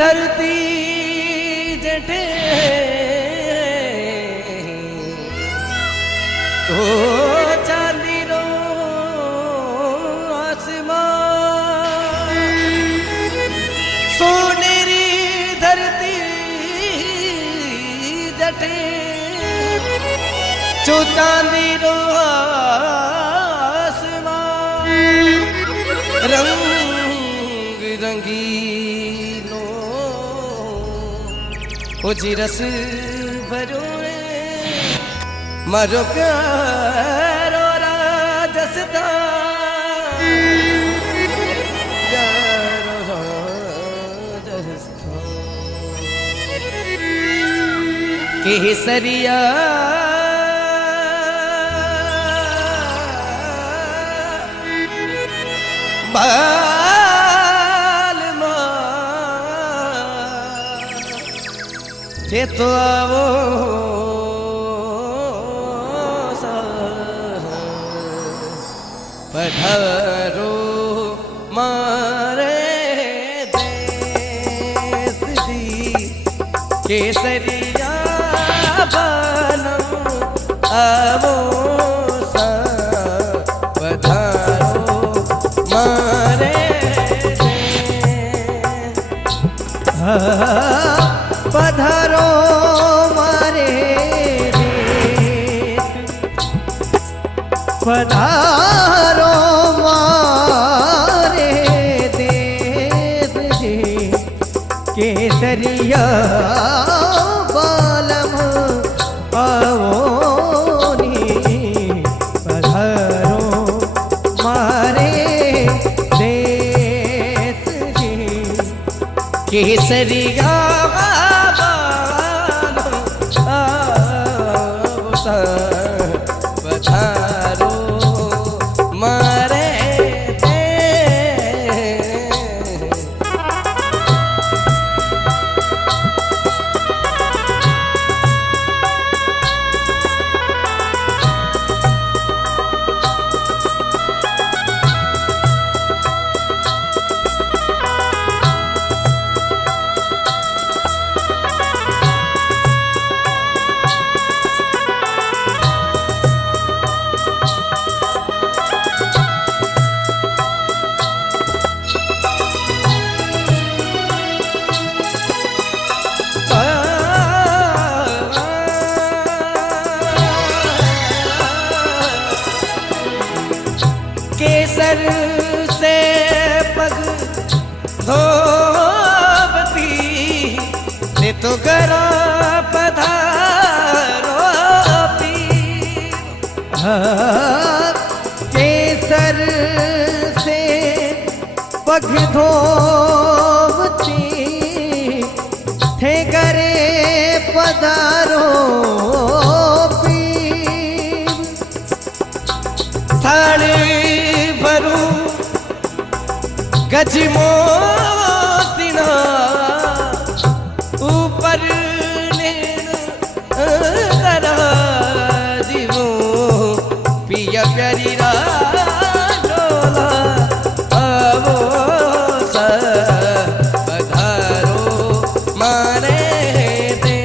धरती जटे ओ चांदी रो आसमान सोनेरी धरती जटे जो चांदी रो आसमान रंग रंगीलो ओ जी रस भरो मारो प्यारो राजसदा केसरिया बाल थे तो आवो पधारो मारे देश दी केसरिया बनम आवो सा पधारो मारे पधारो मारे पधारो मारे देश जी केसरिया बालम आवोनी पधारो मारे देश जी केसरिया पधारो मारे केसर से पग धोबती ने तो गरा पधारो पीर केसर से पग धोवती थे करे पधारो पीर थाली भरू गज मोतिना ऊपर करा जीवो पिया प्यारी डोला आवो सा पधारो मारे दे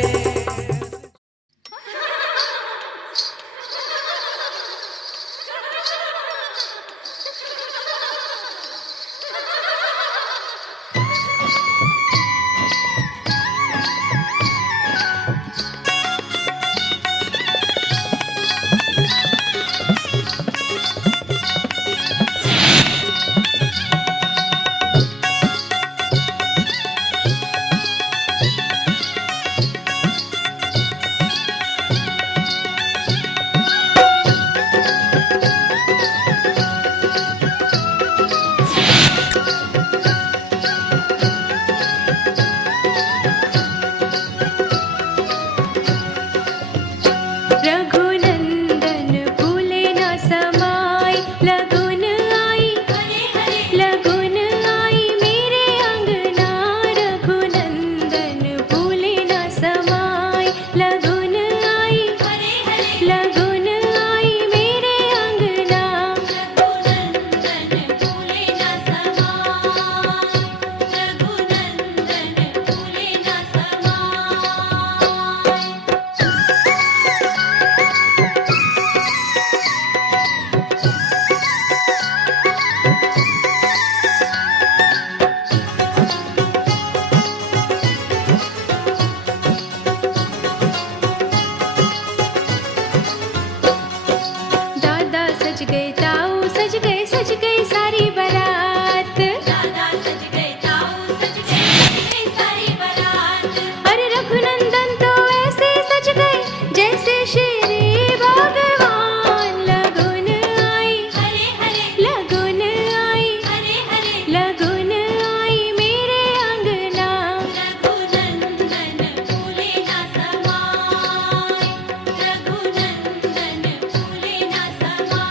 श्री भगवान लगुन आई, हरे हरे लगुन आई, हरे हरे लगुन आई मेरे अंगना। रघुनंदन फूले ना समाय, रघुनंदन फूले ना समाय।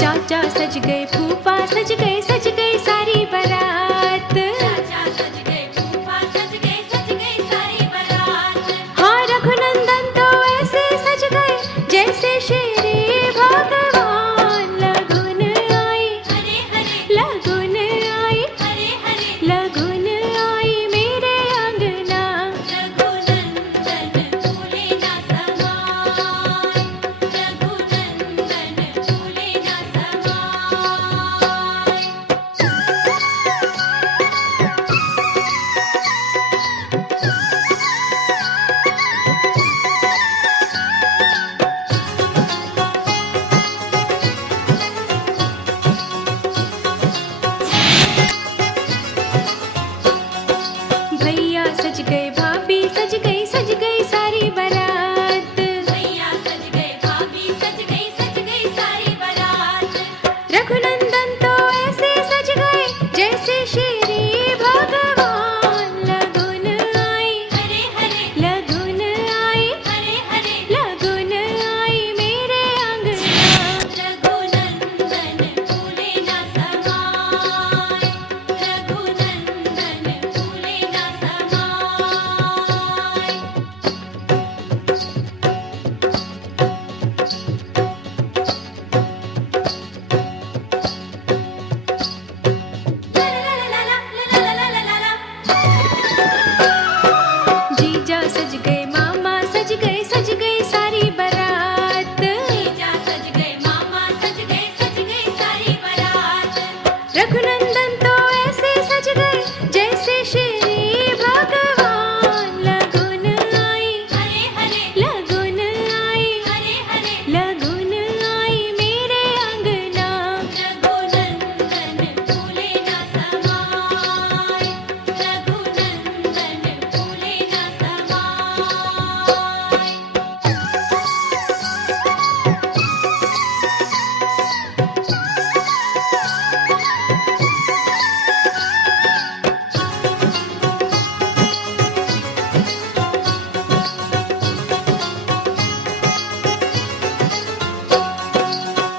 चाचा सज गए, फूफा सज गई सारी बारात। चाचा सज गए, फूफा सज गई सारी बारात। हाँ रघुनंदन तो ऐसे सज गए जैसे श्री भगवान लगुन आई, हरे हरे लगुन आई, हरे हरे लगुन आई मेरे अंगना। रघुनंदन फूले ना समाय, रघुनंदन फूले ना समाय। भैया सज गए, भाभी सज गई सारी बारात। भैया सज गए, भाभी सज गई सारी बारात। रघुनंदन तो ऐसे सज गए जैसे श्री भगवान लगुन आई, हरे हरे लगुन आई, हरे हरे लगुन आई मेरे अंगना। रघुनंदन फूले ना समाय, रघुनंदन फूले ना समाय। जीजा सज गए, मामा सज गई सारी बारात। जीजा सज गए, मामा सज गई सारी बारात। रघुनंदन तो ऐसे सज गए जैसे श्री भगवान लगुन आई, हरे हरे लगुन आई, हरे हरे लगुन आई मेरे अंगना। रघुनंदन फूले ना समाय, रघुनंदन फूले ना समाय।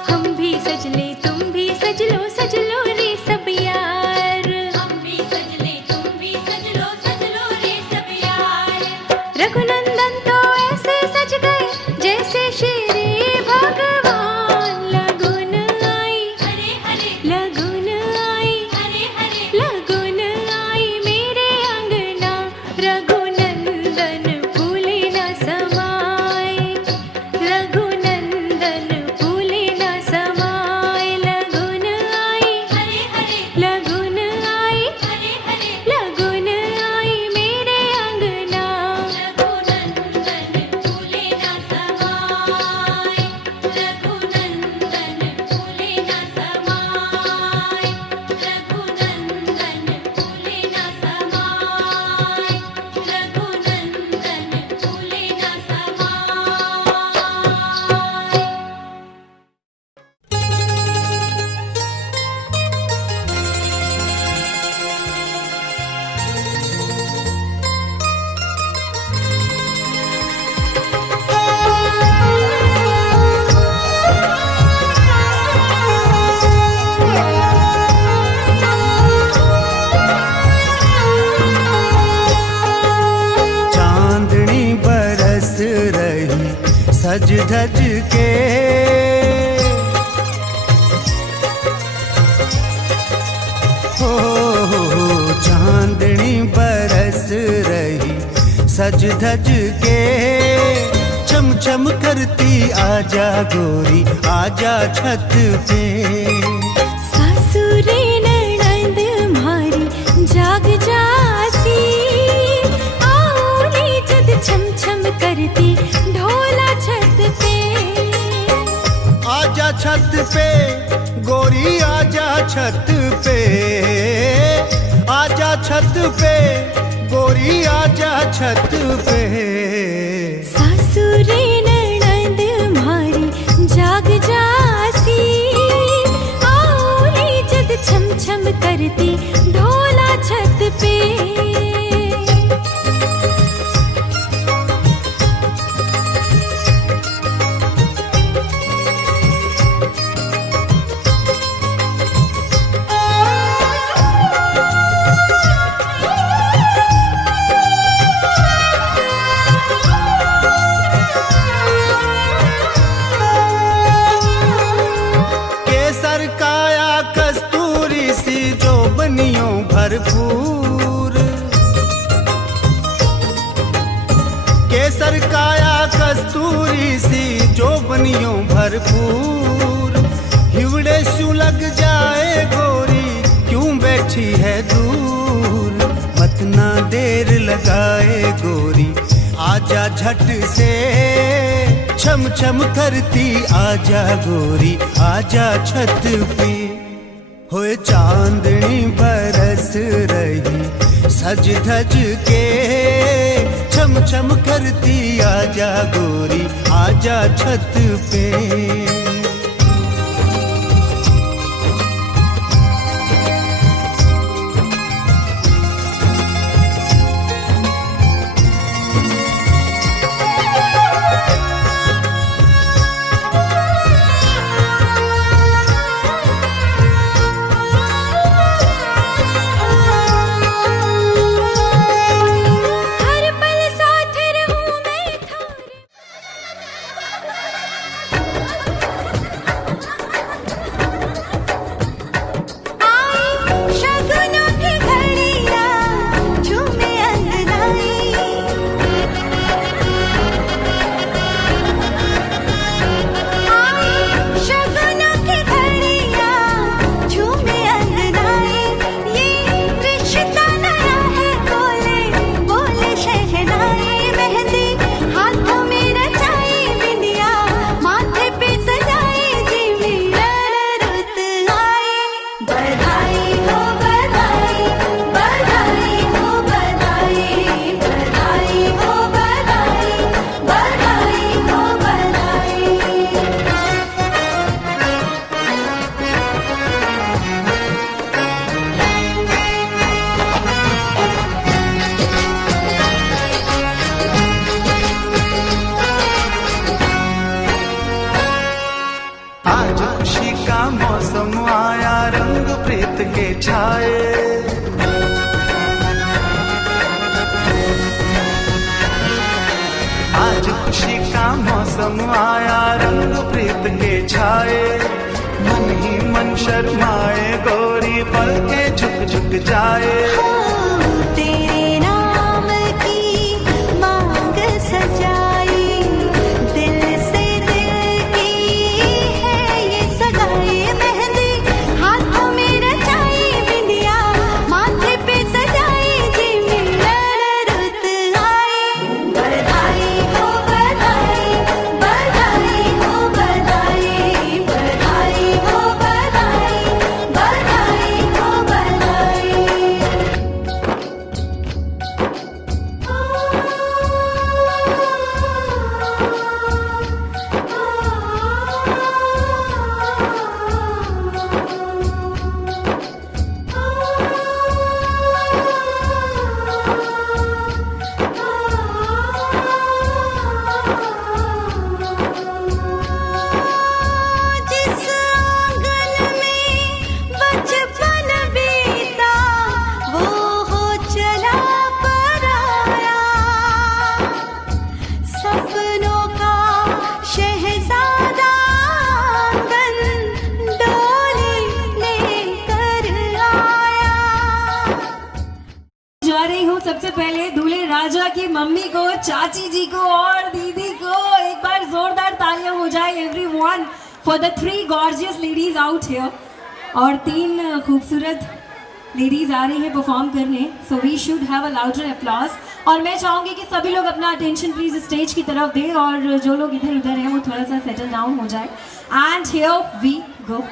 हम भी सज ले, तुम भी सज लो रे सब यार। हम भी सज ले, तुम भी सज लो रे सब यार। रघुनंदन तो ऐसे सज गए जैसे श्री भगवान लगुन आई, हरे हरे लगुन आई, हरे हरे लगुन आई मेरे अंगना। रघुनंदन फूले ना समाय, रघुनंदन फूले ना समाय। लगुन आई, हरे हरे लगुन आई, हरे हरे लगुन आई मेरे अंगना। रघुनंदन फूले ना समाय, रघुनंदन फूले ना समाय, रघुनंदन फूले ना समाय, रघुनंदन फूले ना चांदनी बरस रही सज धज के, हो चांदनी बरस रही सज धज के। चम चम करती आजा गोरी आजा छत पे। सासुरे ननद मारी जाग जासी, आओ रे जद छम छम करती ढोला छत छत पे गोरी आजा छत पे, आजा छत पे गोरी आजा छत पे। सासुरे ननद मारी जाग जासी, आओले जद छम छम करती ढोला छत पे। केसर काया कस्तूरी सी जो बनियों भरपूर, केसर काया कस्तूरी सी जो बनियों भरपूर। हिवड़े शू लग जाए गोरी क्यों बैठी है दूर, मत ना देर लगाए गोरी आजा झट से, छम छम करती आजा गोरी आजा छत पे। होए चांदनी बरस रही सज धज के, छम छम करती आजा गोरी आजा छत पे। आज खुशी का मौसम आया, रंग प्रीत के छाए, मन ही मन शर्माए गोरी पल के झुक झुक जाए। तेरे नाम की मांग सजाई, दिल से दिल की है ये सगाई, मेहंदी हाथों में रचाई, बिंदिया माथे पे सजाई, जी मिलन रुत आई। बधाई हो बधाई, बधाई हो बधाई, बधाई हो बधाई, बधाई हो बधाई। जिस आंगन में बचपन बीता, वो हो चला पराया, सपनों का शहजादा आंगन डोली लेकर आया। जा रही हूँ सबसे पहले दूल्हे राजा की मम्मी को, चाची जी को और दीदी को एक बार जोरदार तालियां हो जाए everyone for the 3 gorgeous ladies out here. और 3 खूबसूरत लेडीज आ रही हैं परफॉर्म करने, so we should have a louder applause और मैं चाहूंगी कि सभी लोग अपना अटेंशन प्लीज स्टेज की तरफ दें और जो लोग इधर उधर हैं वो थोड़ा सा सेटल डाउन हो जाए. And here we go.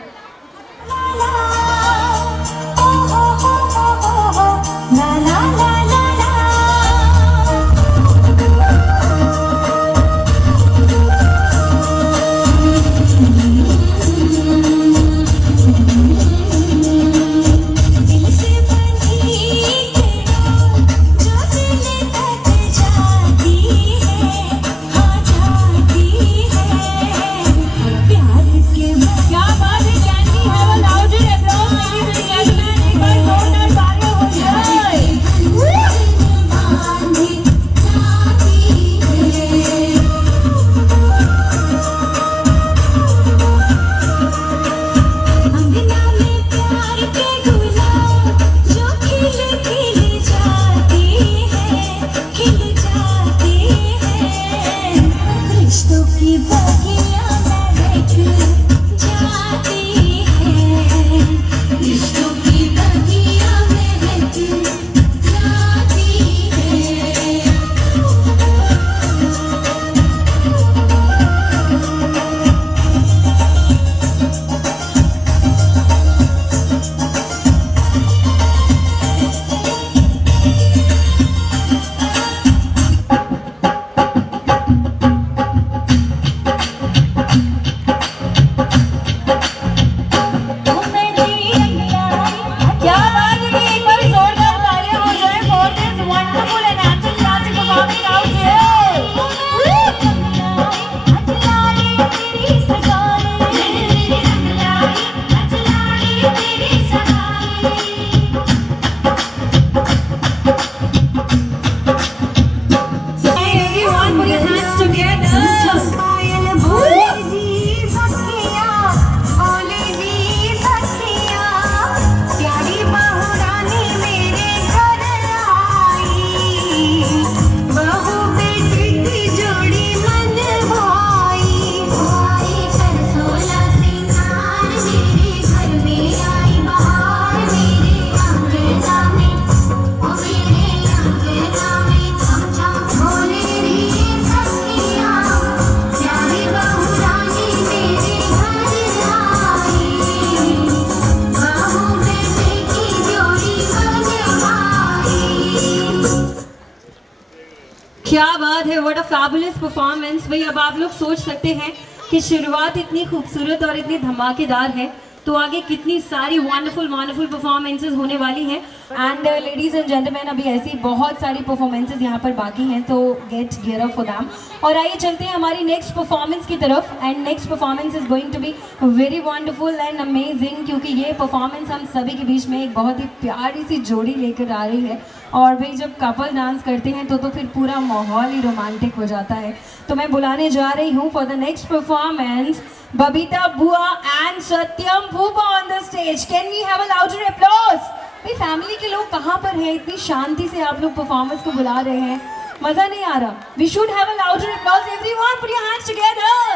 क्या बात है, व्हाट अ फैबुलस परफॉर्मेंस. भाई अब आप लोग सोच सकते हैं कि शुरुआत इतनी खूबसूरत और इतनी धमाकेदार है तो आगे कितनी सारी वंडरफुल परफॉर्मेंसेस होने वाली हैं. एंड लेडीज एंड जेंटलमैन, अभी ऐसी बहुत सारी परफॉर्मेंसेस यहाँ पर बाकी हैं तो get gear up for them. और आइए चलते हैं हमारी नेक्स्ट परफॉर्मेंस की तरफ. And next performance is going to be very wonderful and amazing, क्योंकि ये परफॉर्मेंस हम सभी के बीच में एक बहुत ही प्यारी सी जोड़ी लेकर आ रही है. और भाई जब कपल डांस करते हैं तो फिर पूरा माहौल ही रोमांटिक हो जाता है. तो मैं बुलाने जा रही हूँ फॉर द नेक्स्ट परफॉर्मेंस बबीता बुआ एंड सत्यम भूपा on the stage. Can we have a louder applause? भाई फैमिली के लोग कहाँ पर हैं? इतनी शांति से आप लोग परफॉर्मेंस को बुला रहे हैं, मजा नहीं आ रहा. We should have a louder applause. Everyone put your hands together.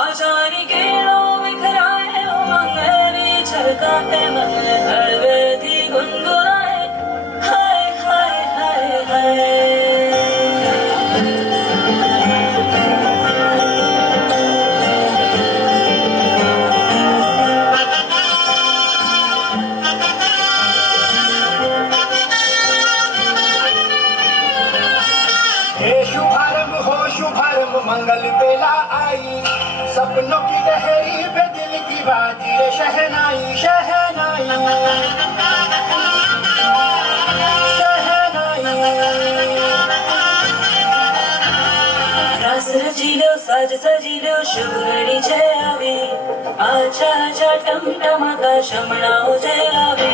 आजारी केलों में खराए उमंग मेरी छलकाते मन हड़बे थी गुनगुनाए हाय हाय हाय हाय. शुभारंभ मंगल बेला आई, सपनों की लहरी पे दिल की बाजी रे शहनाई शहनाई रस रचिलो साज सजिलो शुभ घड़ी जय आवी आजा आजा टमटमाता शमणाओ जय आवी.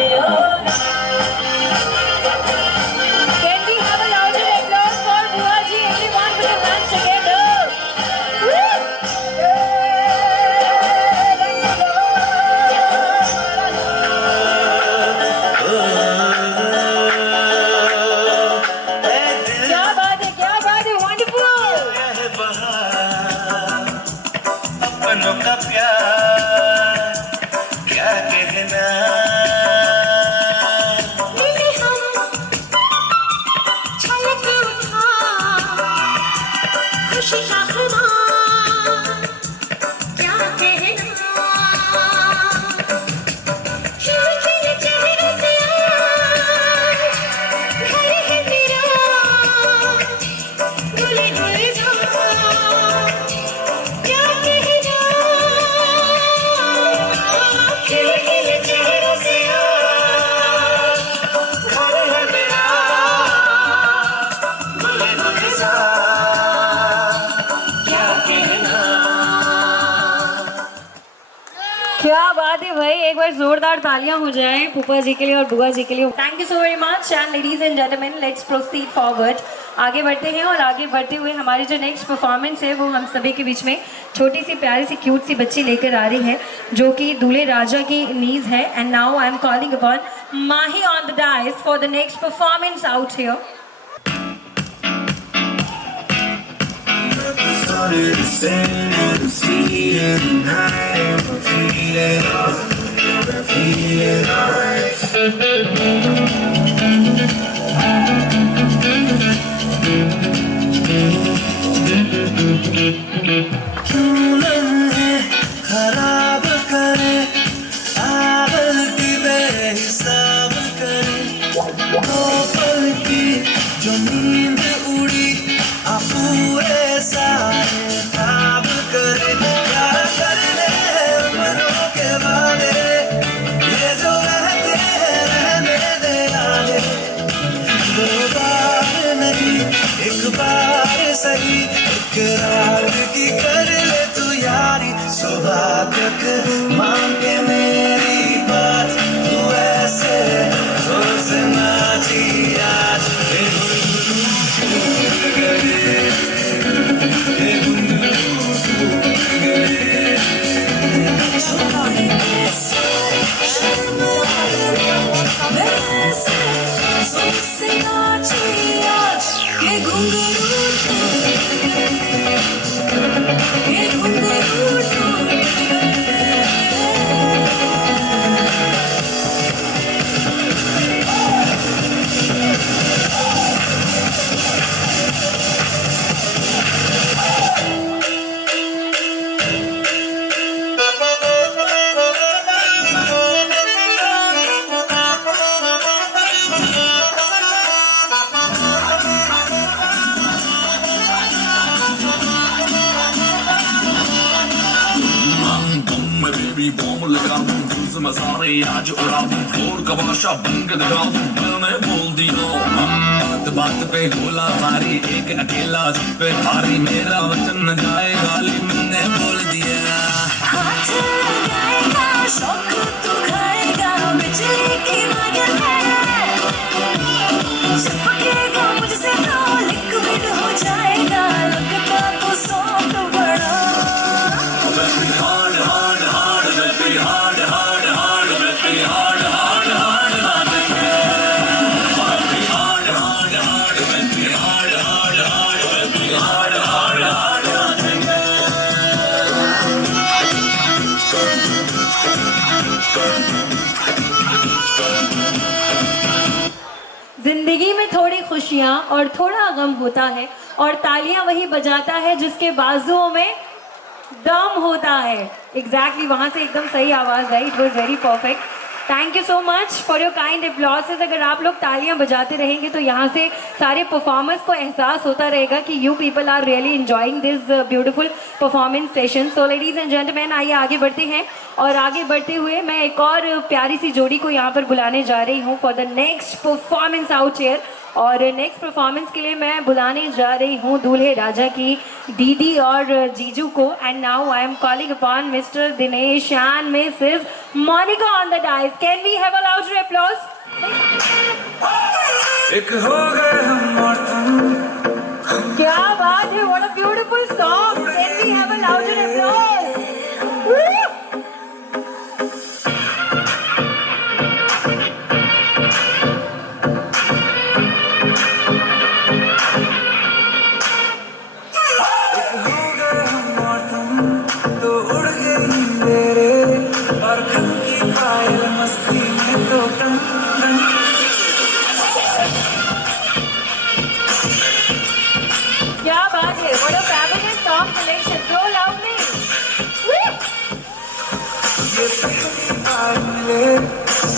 का प्यार क्या कहना, मिले हम छलक क्या बात है भाई, एक बार जोरदार तालियां हो जाए पुपा जी के लिए और बुआ जी के लिए। Thank you so very much and ladies and gentleman, let's proceed forward. आगे बढ़ते हैं और आगे बढ़ते हुए हमारी जो नेक्स्ट परफॉर्मेंस है वो हम सभी के बीच में छोटी सी प्यारी सी क्यूट सी बच्ची लेकर आ रही है जो कि दूल्हे राजा की नीज है। And now I am calling upon Mahi on the dice for the next performance out here. Started to sing and see it tonight, and we're feeling alright, we're feeling alright. क्यों लम्हे खराब करे, आदल की बेहिसाब करे, दो पल की जो नींद उड़ी आ पूरे सारे ख्वाब करे। क्या कर ले उम्रों के वादे, ये जो रहते हैं रहने दे आगे। दो बार नहीं एक बार सही इकरार की कर ले तू यारी। सुबह तक मान के मेरी बात, तू ऐसे रोज नाची आज। मसारे आज उड़ाऊं और कबाशा बन के दिखाऊं, मैंने बोल दिया बात बात पे गोला मारी, एक अकेला जिस पे भारी, मेरा वचन न जाए गाली, मैंने बोल दिया। हाथ लगाएगा शौक तू खाएगा, बिजली की मगर है, चिपकेगा मुझसे तो लिक्विड हो जाएगा, लगता तो सॉफ्ट बड़ा। Hard hard hard baby hard hard hard baby hard hard hard hard hard hard hard baby hard hard hard baby hard hard hard जिंदगी में थोड़ी खुशियाँ और थोड़ा गम होता है, और तालियां वही बजाता है जिसके बाजुओं में दम होता है। एग्जैक्टली वहाँ से एकदम सही आवाज़ आई। It was very perfect. Thank you so much for your kind applauses. अगर आप लोग तालियां बजाते रहेंगे तो यहाँ से सारे परफॉर्मर्स को एहसास होता रहेगा कि you people are really enjoying this beautiful performance session. So ladies and gentleman, आइए आगे बढ़ते हैं, और आगे बढ़ते हुए मैं एक और प्यारी सी जोड़ी को यहाँ पर बुलाने जा रही हूँ for the next performance out here. और नेक्स्ट परफॉर्मेंस के लिए मैं बुलाने जा रही हूँ दूल्हे राजा की दीदी और जीजू को। And now I am calling upon Mr Dinesh and Mrs Monika on the dais. Can we have a loud applause? एक हो गए हम और तुम। क्या बात है, what a beautiful song. Can we have a loud applause? क्या बात है, what a fabulous song selection, so lovely. ये पहली बार मिले,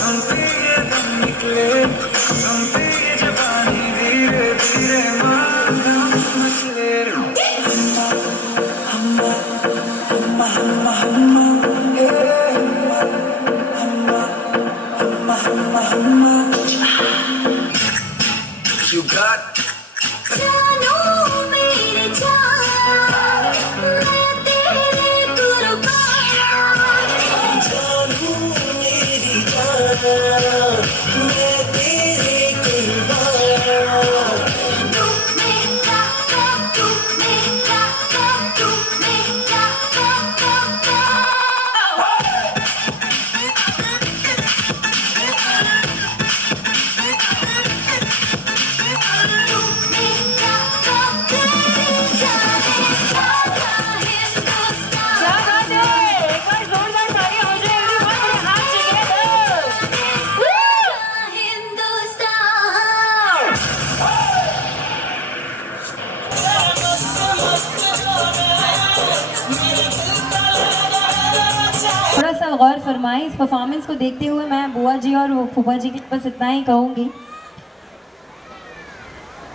हम पे ये दम निकले, हम पे ये जवानी धीरे धीरे मालूम मचले। You got गौर फरमाएं। इस परफॉर्मेंस को देखते हुए मैं बुआ जी और फूफा जी के बस इतना ही कहूँगी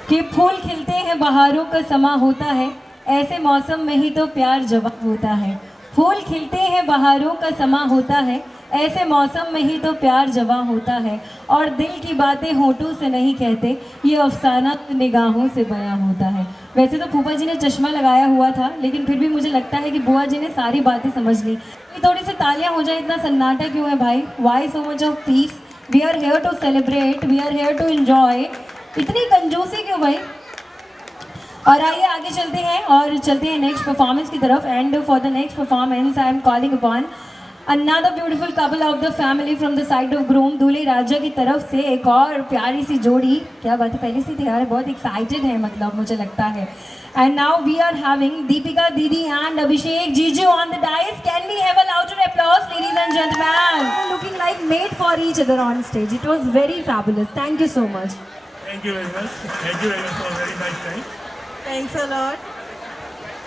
कि फूल खिलते हैं, बहारों का समा होता है, ऐसे मौसम में ही तो प्यार जवां होता है। फूल खिलते हैं, बहारों का समा होता है, ऐसे मौसम में ही तो प्यार जवां होता है। और दिल की बातें होठों से नहीं कहते, ये अफसाना निगाहों से बयां होता है। वैसे तो फूफा जी ने चश्मा लगाया हुआ था, लेकिन फिर भी मुझे लगता है कि बुआ जी ने सारी बातें समझ ली। थोड़ी सी तालियां हो जाए, इतना सन्नाटा क्यों है भाई? Why so much of peace? We are here to celebrate, we are here to enjoy. इतनी कंजूसी क्यों भाई? और आइए आगे चलते हैं और चलते हैं नेक्स्ट परफॉर्मेंस की तरफ। And for the next performance I am calling upon another beautiful couple of the family from the side of groom। दूल्हे राजा की तरफ से एक और प्यारी सी जोड़ी। क्या बात है, पहले से तैयार, बहुत एक्साइटेड है मतलब मुझे लगता है। And now we are having Deepika Didi and Abhishek Jiju on the dais. Can we have a louder applause, ladies and gentlemen? Looking like made for each other on stage. It was very fabulous. Thank you so much. Thank you very much. Thank you very much for a very nice time. Thanks a lot.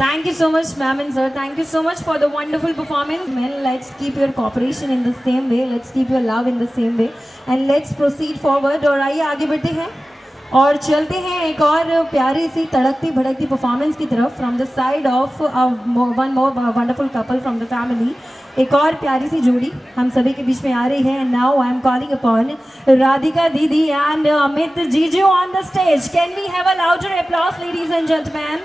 Thank you so much, ma'am and sir. Thank you so much for the wonderful performance. Man, let's keep your cooperation in the same way. Let's keep your love in the same way. And let's proceed forward. और आइए आगे बढ़ते हैं और चलते हैं एक और प्यारी सी तड़कती भड़कती परफॉर्मेंस की तरफ from the side of one more wonderful couple from the family. एक और प्यारी सी जोड़ी हम सभी के बीच में आ रही है। And now I am calling upon Radhika didi and Amit jiju on the stage. Can we have a louder applause, ladies and gentleman?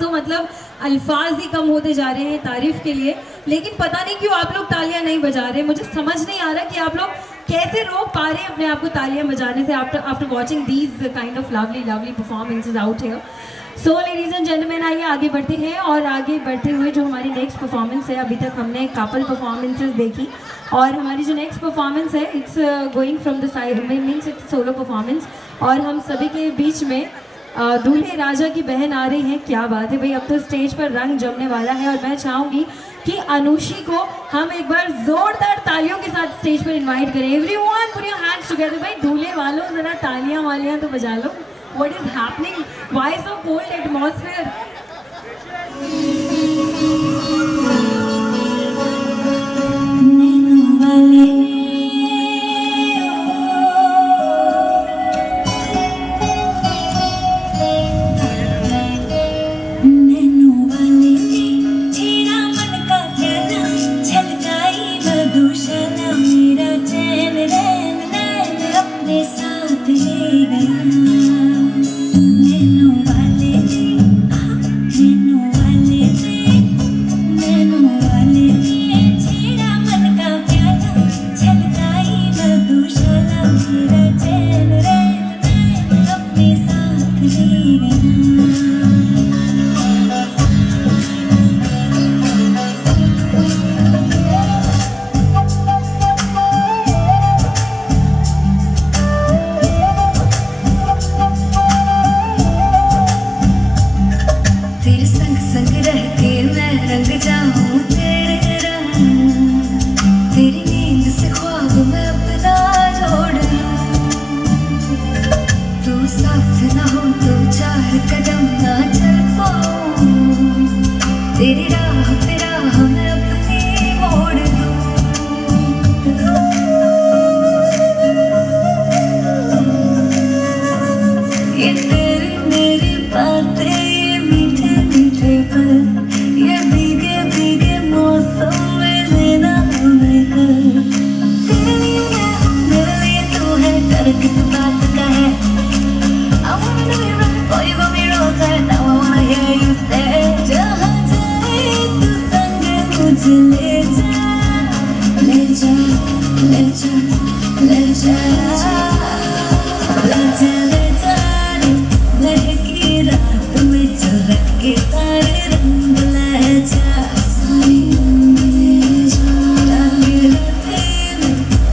तो मतलब अल्फाज ही कम होते जा रहे हैं तारीफ के लिए, लेकिन पता नहीं क्यों आप लोग तालियां नहीं बजा रहे। मुझे समझ नहीं आ रहा कि आप लोग कैसे रोक पा रहे हैं अपने आप को तालियां बजाने से after watching these kind of lovely performances out here. So ladies and gentleman, आइए आगे बढ़ते हैं और आगे बढ़ते हुए जो हमारी नेक्स्ट परफॉर्मेंस है, अभी तक हमने कपल परफॉर्मेंसेज देखी और हमारी जो नेक्स्ट परफॉर्मेंस है it's going from the side means it's solo performance और हम सभी के बीच में दूल्हे राजा की बहन आ रही हैं। क्या बात है भाई, अब तो स्टेज पर रंग जमने वाला है और मैं चाहूँगी कि अनुषी को हम एक बार जोरदार तालियों के साथ स्टेज पर इनवाइट करें। Everyone put your hands together. भाई दूल्हे वालों ज़रा तालियां वालियां तो बजा लो। What is happening? Why so cold atmosphere? साथ ले गया नैनों वाले ने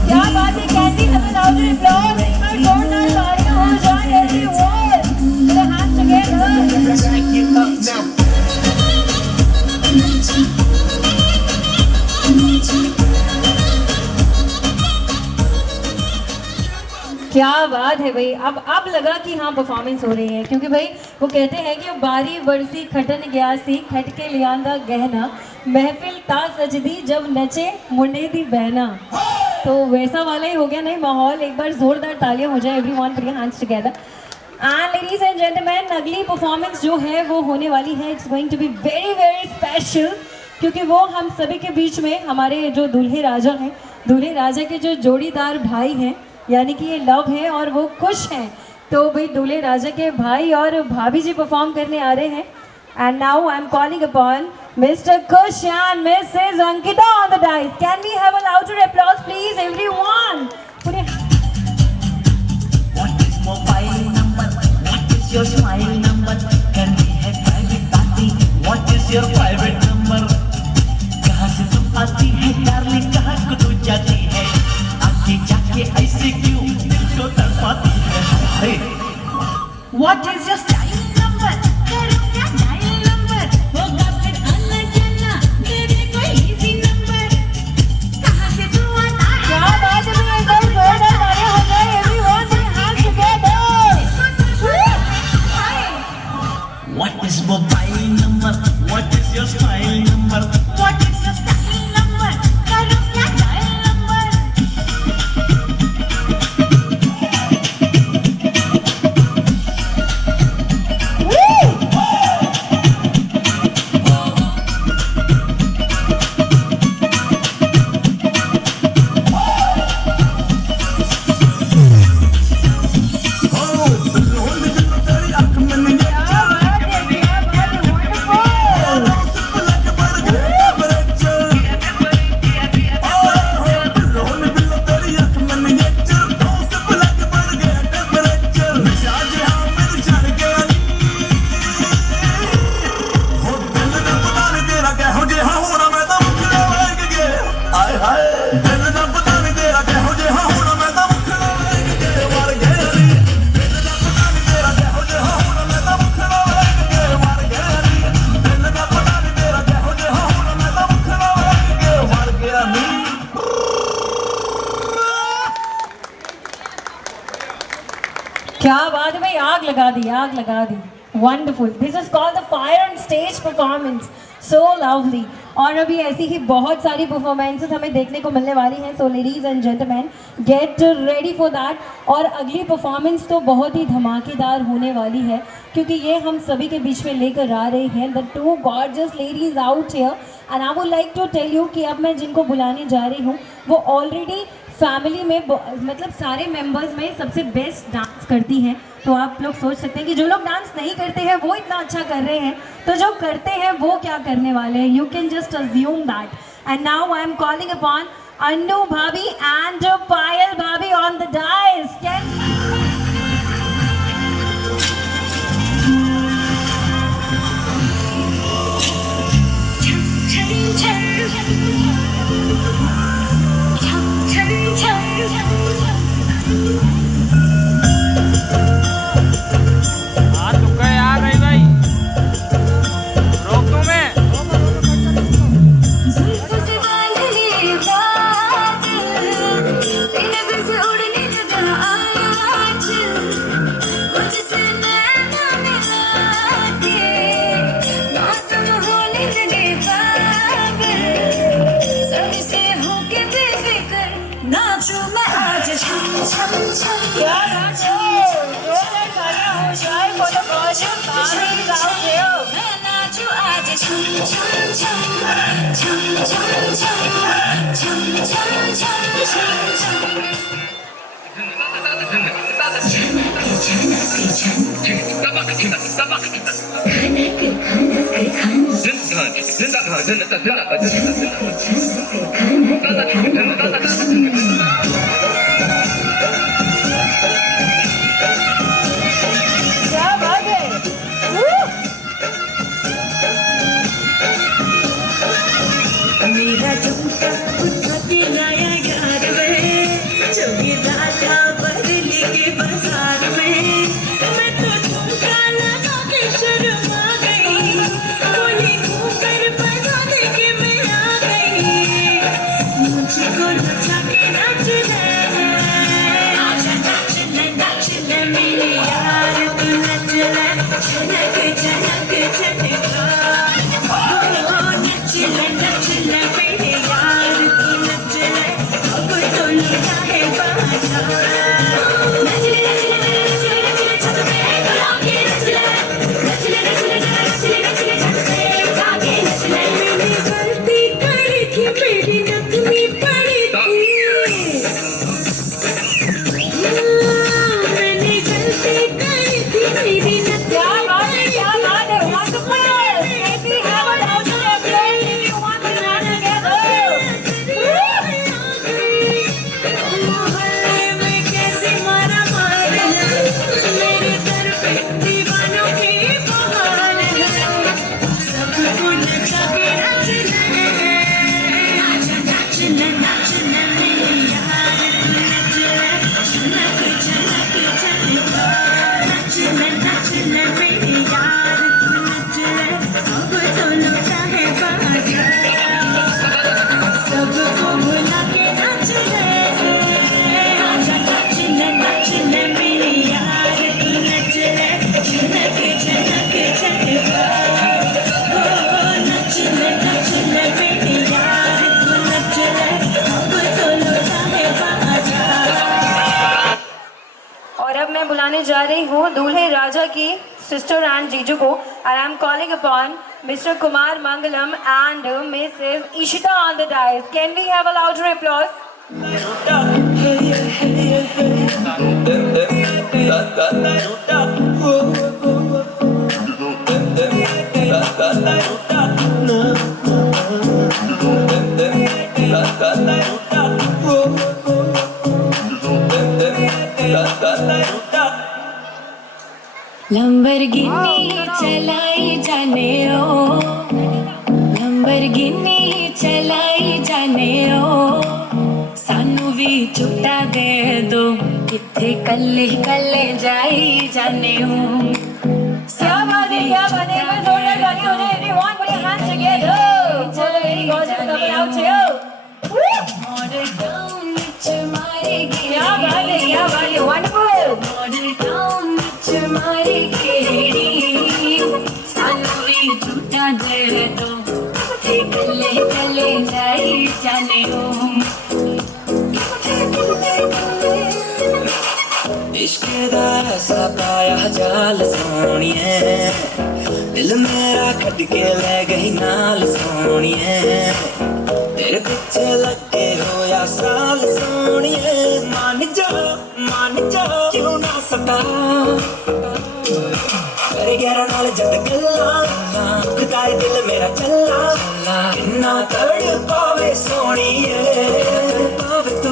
क्या बात है कैंडी, हमें लाउडर अप्लॉज, एक बार जोरदार तालियां हो जाए everyone, put your hands together. क्या बात है भाई, अब लगा कि हाँ परफॉर्मेंस हो रही है, क्योंकि भाई वो कहते हैं कि बारी बरसी खटन गया सी खट के लियांदा गहना, महफिल ता सजदी जब नचे मुंडे दी बहना। तो वैसा वाला ही हो गया नहीं माहौल, एक बार जोरदार तालियां हो जाए everyone, put your hands together. And ladies and gentleman, अगली परफॉर्मेंस जो है वो होने वाली है, it's going to be very very special, क्योंकि वो हम सभी के बीच में हमारे जो दूल्हे राजा हैं, दूल्हे राजा के जो जोड़ीदार भाई हैं, यानी कि ये लव है और वो खुश हैं। तो भाई दूल्हे राजा के भाई और भाभी जी परफॉर्म करने आ रहे हैं। And now I am calling upon Mr Kush and Mrs Ankita on the dais. Can we have a louder applause please everyone? What is mobile number? What is your smile number? Can we have private party? What is your private number? कहाँ से तुम आती है darling, कहाँ को तू जाती है, आके जाके ऐसे क्यों दिल को तड़पाती है? What is your style number? करो क्या dial number? होगा फिर अलग जाना, मेरे कोई easy number. कहाँ से तू आता है? क्या बात है भाई, एकदम जोरदार तालियां हो जाए everyone, put your hands together. What is mobile number? What is your smile number? What is your style number? करो क्या dial number? क्या बात है भाई, आग लगा दी, आग लगा दी। Wonderful, this is called the fire on stage performance, so lovely. और अभी ऐसी ही बहुत सारी परफॉर्मेंसेस हमें देखने को मिलने वाली हैं, सो ladies and gentleman get ready for that. और अगली परफॉर्मेंस तो बहुत ही धमाकेदार होने वाली है, क्योंकि ये हम सभी के बीच में लेकर आ रही हैं the two gorgeous ladies out here. And I would like to tell you कि अब मैं जिनको बुलाने जा रही हूँ वो ऑलरेडी फैमिली में मतलब सारे मेंबर्स में सबसे बेस्ट डांस करती हैं। तो आप लोग सोच सकते हैं कि जो लोग डांस नहीं करते हैं वो इतना अच्छा कर रहे हैं, तो जो करते हैं वो क्या करने वाले हैं, you can just assume that. And now I am calling upon Annu भाभी एंड पायल भाभी ऑन द डाइस।真的 मेरा झुमका उठा के लाया यार वे जोगी राजा बरली के बाजार में मैं तो झुमका लगा के शर्मा गई बोली ऊपर बना दे के मैं आ गई मुझको नचा के नाच ले मेरे यार तू नच ले छनक छनक छनका नच ले मेरे यार तू नच ले अब तो लगा है बाजार नच ले छत पे गुलाब के नच ले छत से उठा के नच ले मैंने गलती करी थी मेरी नकली पड़ी थी मैंने गलती करी थी मेरी नकली और अब मैं बुलाने जा रही हूँ दूल्हे राजा की सिस्टर एंड जीजू को and I'm calling upon Mr. Kumar Mangalam and Mrs. Ishita on the dais. Can we have a louder applause? Lamborghini चलाई जाने ओ लंबरगिनी चलाई जाने ओ सानू भी छुट्टा दे दो किथे कल्ले कल्ले जाई जाने ओ क्या बात है क्या बात है मैं जोरदार ताली हो जाए everyone put your hands together चलो मेरी gorgeous couple out here model town विच मारे क्या बात है wonderful मॉडल टाउन विच मारे केड़ी सानू भी छुट्टा दे दो किथे कल्ले कल्ले जाई जाने ओ इश्क दा ऐसा पाया जाल सोनिए दिल मेरा कट के ले गई नाल सोनिए तेरे पीछे लगे होया साल सोनिए मान जा क्यों ना सता तेरे गहरा नाल जद गल्ला खुदाई दिल मेरा चला इन्ना तड़ पावे सोनिए पावे तू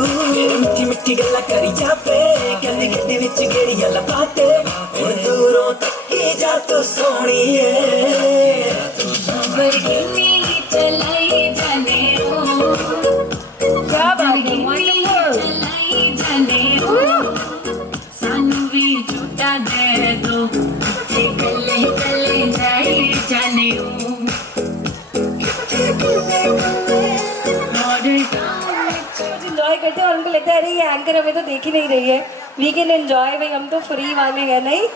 मिठी मिठी गल्ला करी जावे गली गड्डी विच गेड़ियां लपाते हुण दूरों तक्की जा तू सोनिए लंबरगिनी चलाई जाने ओ क्या बात है wonderful चलाई जाने ओ सानू भी छुट्टा दे दो किथे कल्ले कल्ले जाई जाने ओ मॉडल टाउन एंजॉय करते हैं और उनको लगता है अरे ये एंकर हमें तो देख ही नहीं रही है वी कैन एंजॉय भाई हम तो फ्री वाले हैं नहीं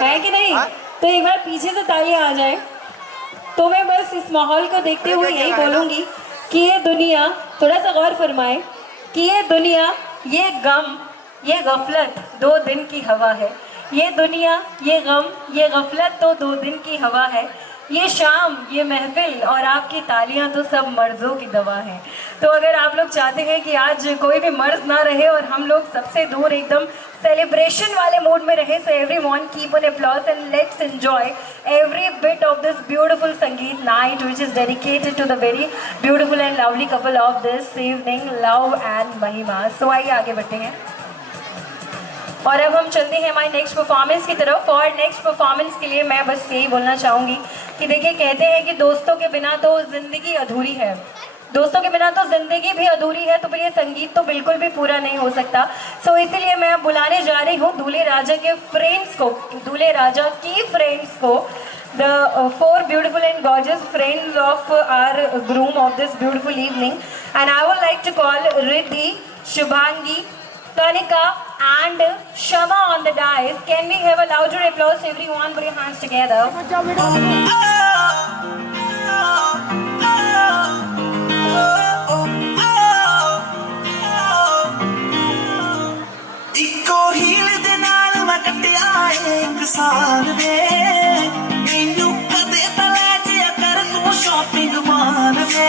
है कि नहीं तो एक बार पीछे से तालियां आ जाए तो मैं बस इस माहौल को देखते हुए यही बोलूँगी कि ये दुनिया थोड़ा सा गौर फरमाए कि ये दुनिया ये गम ये गफलत 2 दिन की हवा है ये दुनिया ये गम ये गफलत तो 2 दिन की हवा है ये शाम ये महफिल और आपकी तालियां तो सब मर्जों की दवा है तो अगर आप लोग चाहते हैं कि आज कोई भी मर्ज ना रहे और हम लोग सबसे दूर एकदम सेलिब्रेशन वाले मूड में रहे so everyone keep an applause and let's enjoy every bit of this beautiful Sangeet night which is dedicated to the very beautiful and lovely couple of this evening Love and Mahima so आइए आगे बढ़ते हैं और अब हम चलते हैं हमारी नेक्स्ट परफॉर्मेंस की तरफ। और नेक्स्ट परफॉर्मेंस के लिए मैं बस यही बोलना चाहूँगी कि देखिए, कहते हैं कि दोस्तों के बिना तो ज़िंदगी अधूरी है, दोस्तों के बिना तो ज़िंदगी भी अधूरी है, तो फिर ये संगीत तो बिल्कुल भी पूरा नहीं हो सकता। सो इसीलिए मैं अब बुलाने जा रही हूँ दूल्हे राजा के फ्रेंड्स को, दूल्हे राजा की फ्रेंड्स को, the 4 beautiful and gorgeous friends of our groom of this beautiful evening, and I would like to call Riddhi, Shubhangi, Kanika and Shama on the dais. Can we have a louder applause everyone? Put your hands together. ਇੱਕੋ heel ਦੇ ਨਾਲ ਮੈਂ ਕੱਟਿਆ ਇੱਕ ਸਾਲ ਵੇ ਮੈਨੂੰ ਕਦੇ ਤਾਂ ਲੈ ਜਿਆ ਕਰ ਤੂੰ ਸ਼ਾਪਿੰਗ ਮਾਲ ਵੇ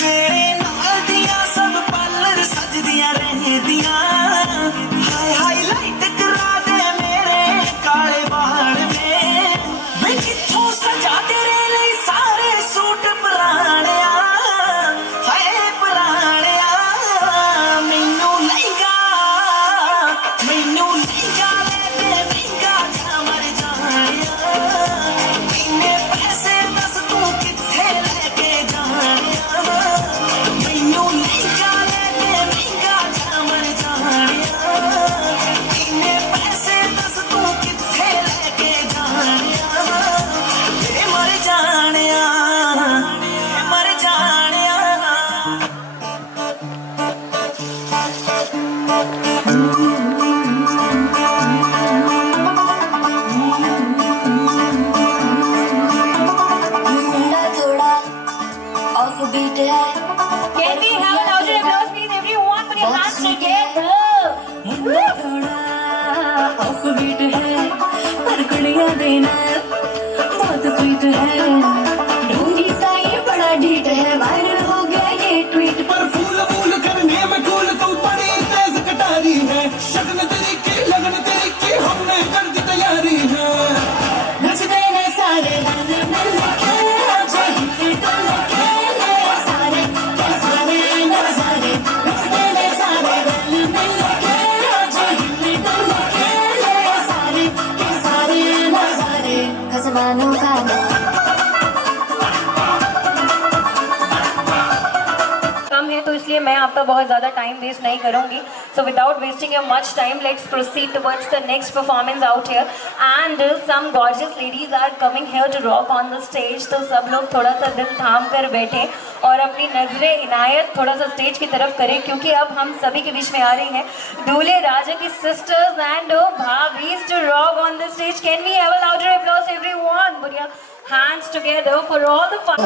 ਮੇਰੇ ਨਾਲ ਦੀਆਂ ਸਭ ਪਾਰਲਰ ਸਜਦੀਆਂ ਰਹਿੰਦੀਆਂ ਹਾਈ ਹਾਈਲਾਈਟ ਕਰਾ ਦੇ ਮੇਰੇ ਕਾਲੇ ਵਾਲ ਵੇ ਵੇ ਕਿੱਥੋਂ ਸਜਾ ਤੇਰੇ ਲਈ ਸਾਰੇ ਸੂਟ ਪੁਰਾਣਿਆ ਹਾਏ ਪੁਰਾਣਿਆ ਮੈਨੂੰ ਲਹਿੰਗਾ ਲੈ ਦੇ ਮਹਿੰਗਾ ਜਾ ਮਰ ਜਾਣਿਆ ਇੰਨੇ ਪੈਸੇ ਦੱਸ ਤੂੰ ਕਿੱਥੇ ਲੈ ਕੇ ਜਾਣਿਆ ਮੈਨੂੰ ਲਹਿੰਗਾ ਲੈ ਦੇ ਮਹਿੰਗਾ ਜਾ ਮਰ ਜਾਣਿਆ ਇੰਨੇ ਪੈਸੇ ਦੱਸ ਤੂੰ ਕਿੱਥੇ ਲੈ ਕੇ ਜਾਣਿਆ ਵੇ ਮਰ ਜਾਣਿਆ ਮਰ ਜਾਣਿਆ थोड़ा ऑफ बीट है Can we have a louder applause please everyone? Put your hands together. मुंडा थोड़ा ऑफ बीट है पर कुड़ियां देना बहुत स्वीट है ढूंढी सा ये बड़ा ढीठ है वायरल हो गया ये ट्वीट पर फूल फूल करने में कूल तू बड़ी तेज कटारी है, शगन तरीके लगन तरीके हमने कर दी तैयारी है। नच देने सारे रंग मिल के आजा हिल डुल खेले सारे के सारे नजारे नच देने सारे रंग मिल के आजा हिल डुल खेले सारे के सारे नजारे खसमानों का कम है तो इसलिए मैं आपका बहुत ज़्यादा टाइम वेस्ट नहीं करूंगी. So without wasting your much time, let's proceed towards the next performance out here. And some gorgeous ladies are coming here to rock on the stage. तो सब लोग थोड़ा सा दिल थाम कर बैठे और अपनी नजरें इनायत थोड़ा सा स्टेज की तरफ करें, क्योंकि अब हम सभी के बीच में आ रही हैं दूल्हे राजा की sisters and bhabis to rock on the stage. Can we have a louder applause everyone? Put your hands together for all the fun.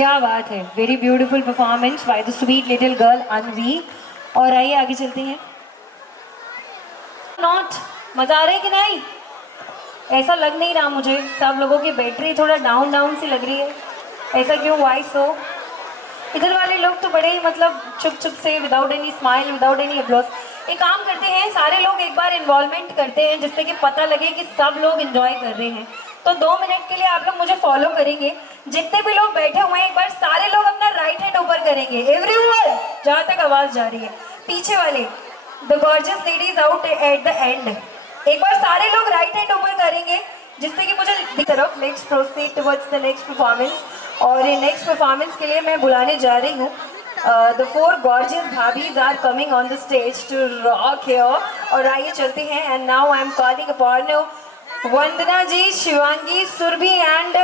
क्या बात है, very beautiful performance by the sweet little girl Anvi. और आइए आगे चलते हैं। Not मजा आ रहा है कि नहीं? ऐसा लग नहीं रहा मुझे, सब लोगों की बैटरी थोड़ा डाउन डाउन सी लग रही है, ऐसा क्यों? वाई सो? इधर वाले लोग तो बड़े ही मतलब चुप चुप से, without any smile, without any applause. एक काम करते हैं, सारे लोग एक बार इन्वॉल्वमेंट करते हैं जिससे कि पता लगे कि सब लोग एंजॉय कर रहे हैं। तो 2 मिनट के लिए आप लोग मुझे फॉलो करेंगे। जितने भी लोग बैठे हुए हैं एक बार सारे लोग अपना राइट हैंड ऊपर करेंगे, एवरीवन, जहाँ तक आवाज जा रही है। पीछे वाले the gorgeous ladies out at the end, एक बार सारे लोग राइट हैंड ऊपर करेंगे जिससे कि मुझे दिख तरफ। Let's proceed towards the next performance. और ये नेक्स्ट परफॉर्मेंस के लिए मैं बुलाने जा रही हूँ द 4 गॉर्जियस भाभीज are coming on the stage to rock here. और आइए चलते हैं। And now I am calling upon Vandana ji, Shivangi, Surabhi and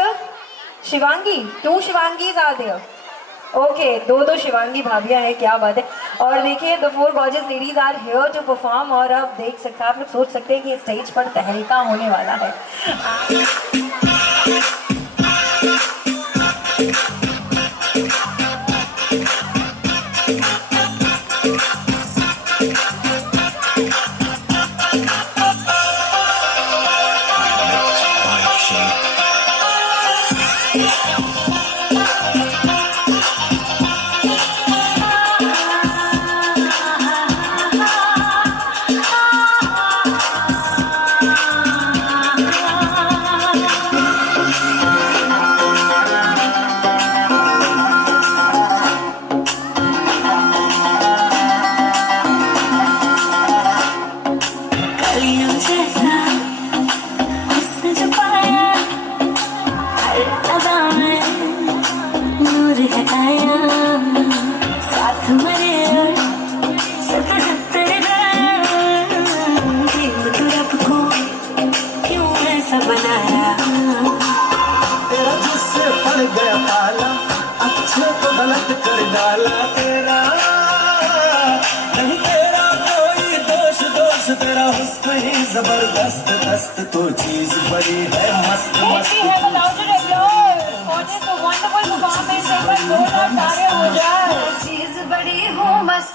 Shivangi. 2 शिवांगीज आर देयर। ओके, 2 शिवांगी भाभियां हैं, क्या बात है। और देखिए the 4 gorgeous ladies are here to perform. और अब देख सकते हैं, आप लोग सोच सकते हैं कि स्टेज पर तहलका होने वाला है। जबरदस्त दस्त तो चीज बड़ी है मस्त मस्त। चीज बड़ी हो मस्त।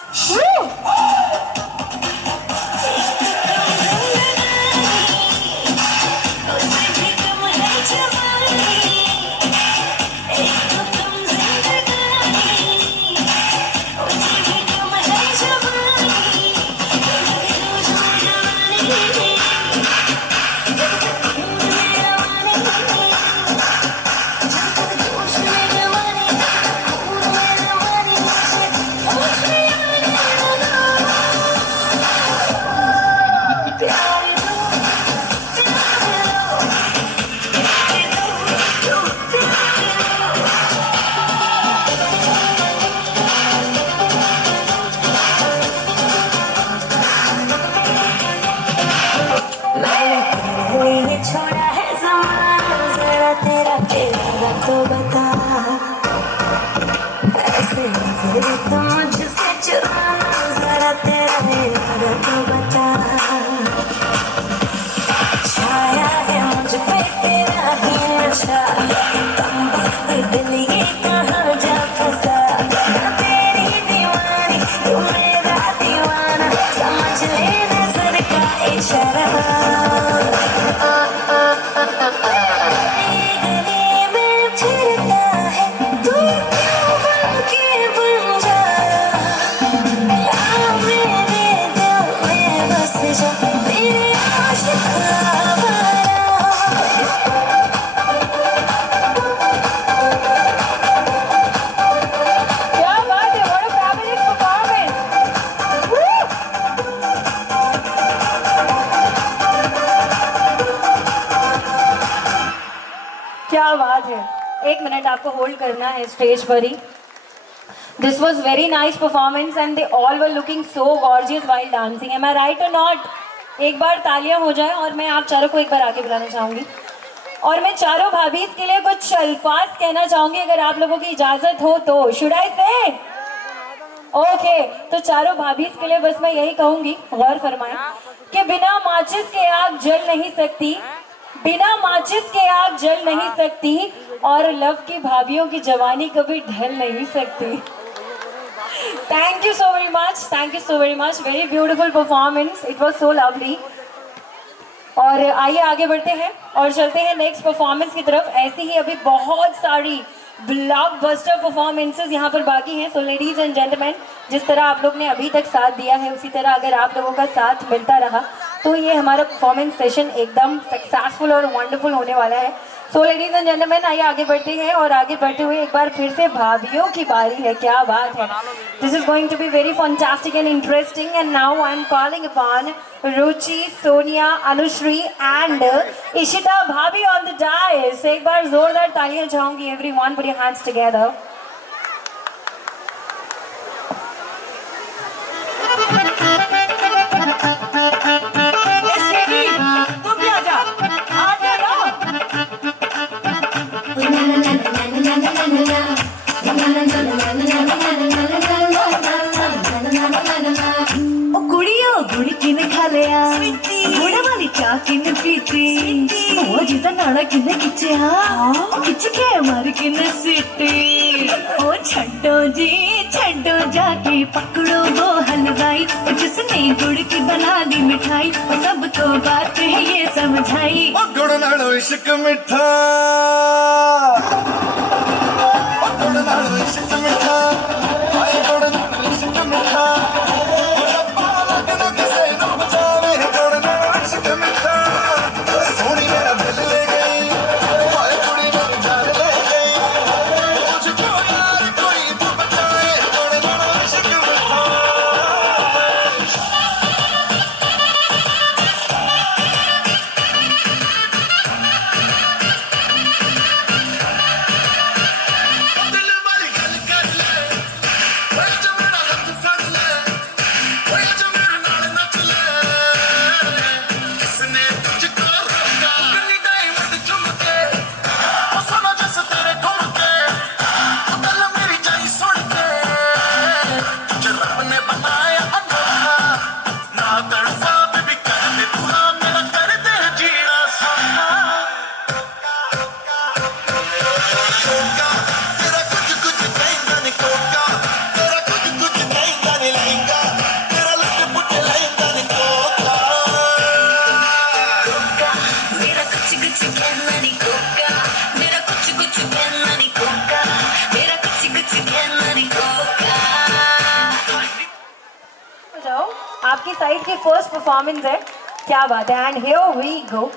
क्या बात है, 1 मिनट आपको होल्ड करना है स्टेज पर ही। This was very nice performance and they all were looking so gorgeous while dancing. Am I right or not? एक बार तालियां हो जाए और मैं आप चारों को एक बार आगे बुलाना चाहूंगी। और मैं चारों भाभीज के लिए कुछ अल्फाज कहना चाहूंगी, अगर आप लोगों की इजाजत हो तो। Should I say? ओके, तो चारों भाभीज के लिए बस मैं यही कहूंगी, गौर फरमाएं कि बिना माचिस के आग जल नहीं सकती, बिना माचिस के आग जल नहीं सकती और लव की भाभीियों की जवानी कभी ढल नहीं सकती। Thank you so very much, thank you so very much, very beautiful performance, it was so lovely. और आइए आगे बढ़ते हैं और चलते हैं नेक्स्ट परफॉर्मेंस की तरफ। ऐसी ही अभी बहुत सारी ब्लॉकबस्टर परफॉर्मेंसेस यहाँ पर बाकी हैं। सो लेडीज एंड जेंटलमैन, जिस तरह आप लोग ने अभी तक साथ दिया है उसी तरह अगर आप लोगों का साथ मिलता रहा तो ये हमारा परफॉर्मेंस सेशन एकदम सक्सेसफुल और वंडरफुल होने वाला है। सो लेडीज एंड जेंटलमैन, आइए आगे बढ़ते हैं और आगे बढ़ते हुए एक बार फिर से भाभीियों की बारी है। क्या बात है, this is going to be very fantastic and interesting. And now I am calling upon Ruchi, Sonia, Anushree and Ishita भाभी ऑन द डायस। एक बार जोरदार तालियां चाहूंगी। Everyone put your hands together. नाड़ा किन्ने खिंचिया खिंच के मार किन्ने सीटी। ओ छड्डो जी छड्डो, जाके पकड़ो वो हलवाई जिसने गुड़ की बना दी मिठाई, वो सबको बात है ये समझाई। ओ गुड़ नालो इश्क मिठा, ओ गुड़ नालो इश्क मिठा, हाय गुड़ नालो इश्क मिठा, ओ रब्बा लगना किसे न बचावे, गुड़ नालो इश्क मिठा। सोनी मेरा दिल ले गई, हाय कुड़ी मेरी जान ले गई, मुझको यार कोई तो बचाए, गुड़ नालो इश्क मिठा। आपकी साइड की फर्स्ट परफॉर्मेंस है। क्या बात है। And here we go.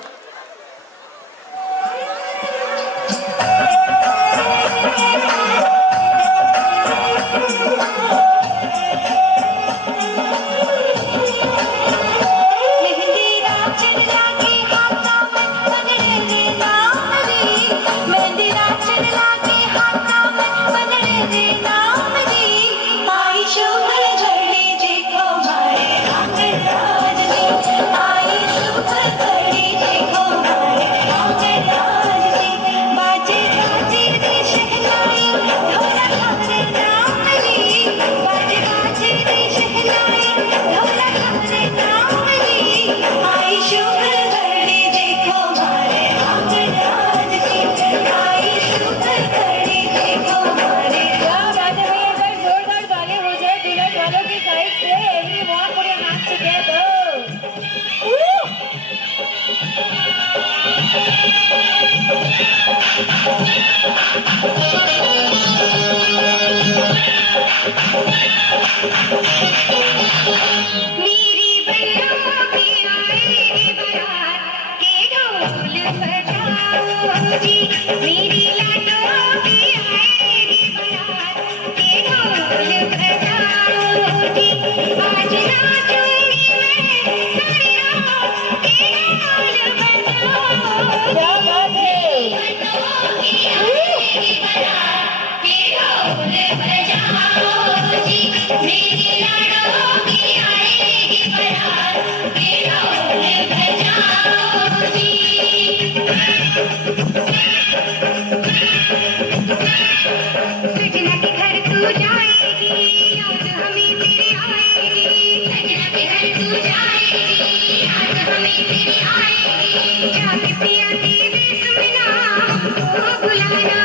जाके पिया तेरे सपना हमको बुलाना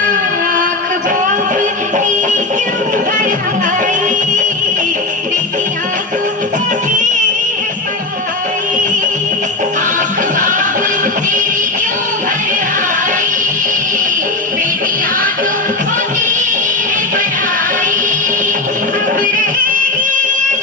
आँख बाबुल तेरी क्यों भर आई बेटियां तू होती है पराई आँख बाबुल तेरी क्यों भर आई बेटियां तू होती है पराई अब रहेगी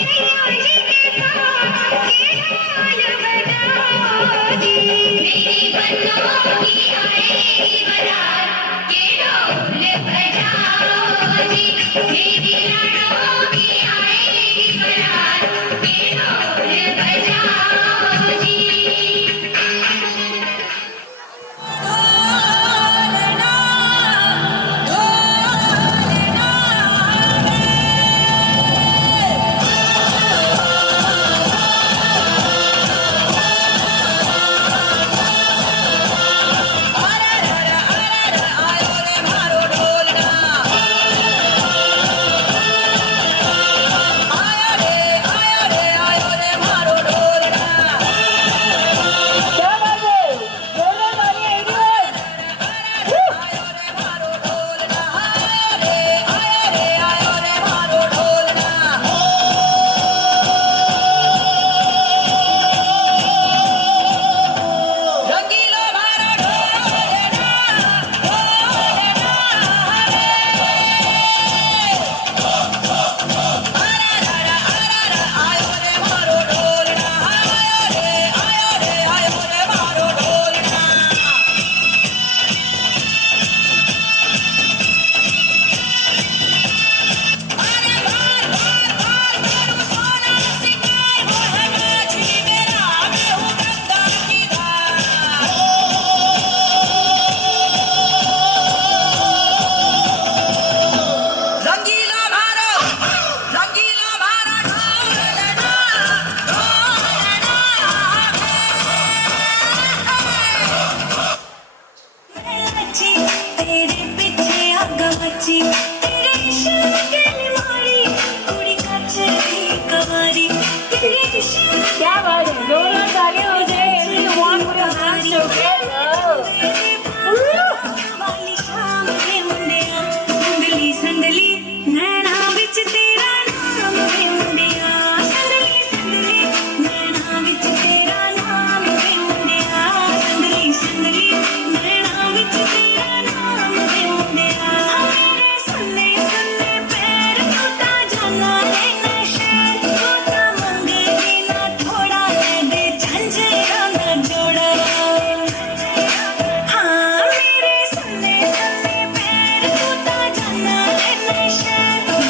सैया जी के साथ के ढोल बजाओगी मेरी बन्नों की आएगी बारात के ढोल बजाओगी मेरी लाड़ों की आएगी बारात के ढोल बजाओगी तेरे पीछे आगा बच्ची तेरे इश्क के निमारी कुड़ी कचरी कवारी तेरे इश्क क्या बात है, जोरदार तालियां हो जाए everyone, put your hands together. वाली शाम के मुंडिया संदली संदली नैना बिच तेरा नाम वे मुंडिया संदली संदली नैना बिच तेरा नाम वे मुंडिया संदली संदली नैना बिच तेरा नाम वे मुंडिया मेरे सुनने सुनने पैर टूटा जाना है नशे टूटा मंगेगी ना थोड़ा ले दे झंझेरा ना जोड़ा हाँ मेरे सुनने सुनने पैर टूटा जाना है नशे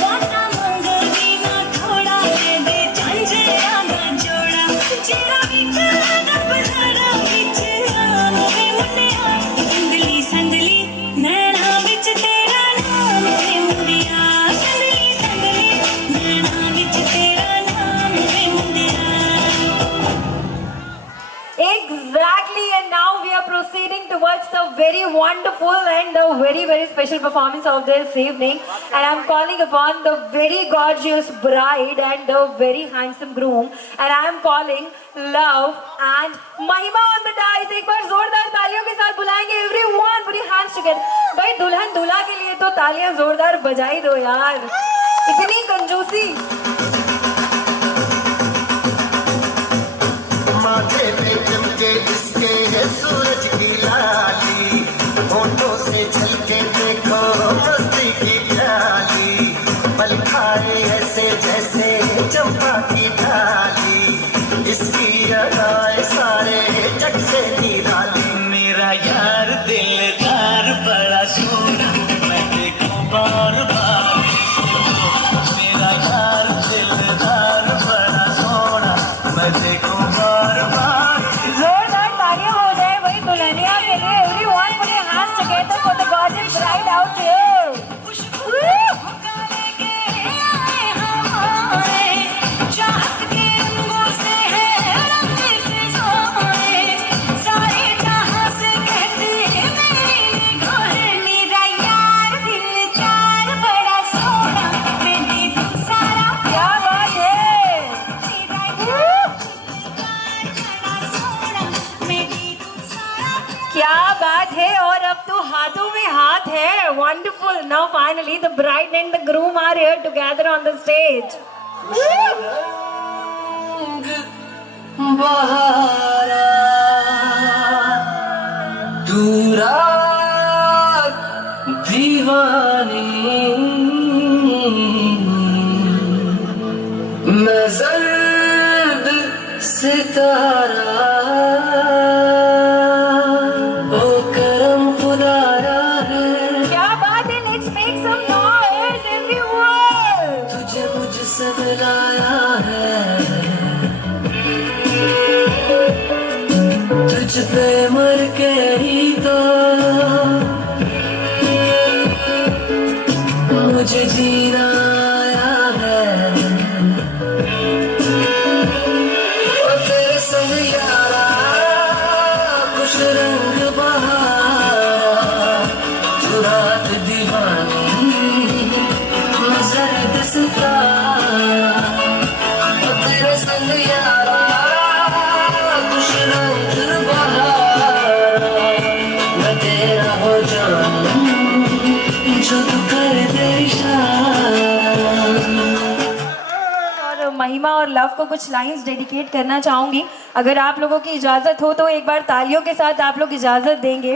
बाता मंगेगी ना थोड़ा ले दे झंझेरा ना जोड़ा जेरा भी कलगा बजारा बिच नाम वे मुंडिया संदली संदली नैना बिच तेरा नाम वे मुंडिया संदली संदली नैना बिच तेरा नाम वे मुंडिया Exactly, and now we are proceeding towards the very wonderful and the very special performance of this evening. And I'm calling upon the very gorgeous bride and the very handsome groom. And I'm calling Love and Mahima on the dice. एक बार जोरदार तालियों के साथ बुलाएंगे everyone. Put your hands together. भाई दुल्हन दूल्हा के लिए तो तालियां जोरदार बजाई दो यार. इतनी कंजूसी. माथे पे चमके इसके है सूरज की लाली होठों से झलके देखो मस्ती की प्याली पल खाए ऐसे जैसे चंपा की डाली इसकी अदाएं सारे जग से निराली मेरा यार दिलदार बड़ा सोना मैं देखूं बार बार मेरा यार दिलदार बड़ा सोना मैं देखूं बार बार जोरदार तालियां हो जाए वही दुल्हनिया के लिए. Everyone put your hands together for the gorgeous bride all, now finally the bride and the groom are here together on the stage. क्या बात है, let's make some noise everyone. तुझ पे मर के ही तो मुझे जीना आया है। और तेरे संग यारा कुछ रंग बहारा, तू रात दीवानी मैं जर्द सितारा। और तेरे संग यारा कुछ रंग बहारा, मैं तेरा हो जाऊं जो तू कर दे इशारा। और महिमा और लव को कुछ लाइंस डेडिकेट करना चाहूँगी, अगर आप लोगों की इजाज़त हो तो एक बार तालियों के साथ आप लोग इजाज़त देंगे।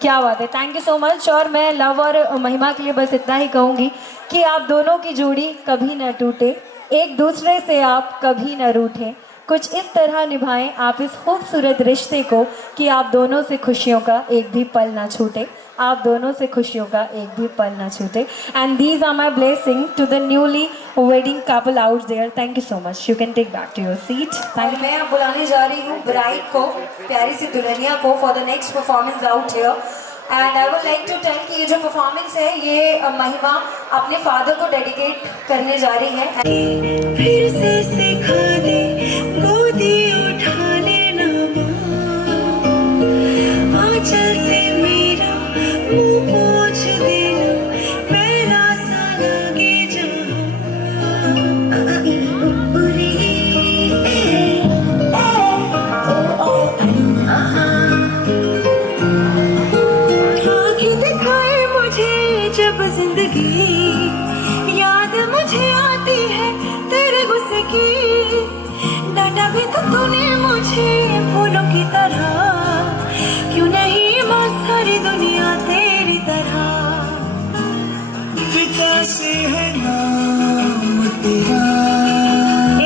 क्या बात है, थैंक यू सो मच। और मैं लव और महिमा के लिए बस इतना ही कहूँगी कि आप दोनों की जोड़ी कभी न टूटे, एक दूसरे से आप कभी न रूठें, कुछ इस तरह निभाएं आप इस खूबसूरत रिश्ते को कि आप दोनों से खुशियों का एक भी पल ना छूटे, आप दोनों से खुशियों का एक भी पल ना छूटे। And these are my blessing to the newly wedding couple out there. Thank you so much, you can take back to your seat. Thank you. मैं अब बुलाने जा रही हूँ ब्राइड को, प्यारी सी दुल्हनिया को, for the next performance out here. And I would like to tell कि ये जो परफॉर्मेंस है ये महिमा अपने फादर को डेडिकेट करने जा रही है। फिर से सिखा दे गोदी उठा लेना आंचल से मेरा मुंह पोंछ देना, पहला सा लगे आंखें दिखाए मुझे जब जिंदगी, याद मुझे आती है तेरे गुस्से की, डांटा भी तो तूने मुझे फूलों की तरह, क्यों नहीं माँ सारी दुनिया तेरी तरह। पिता से है नाम तेरा।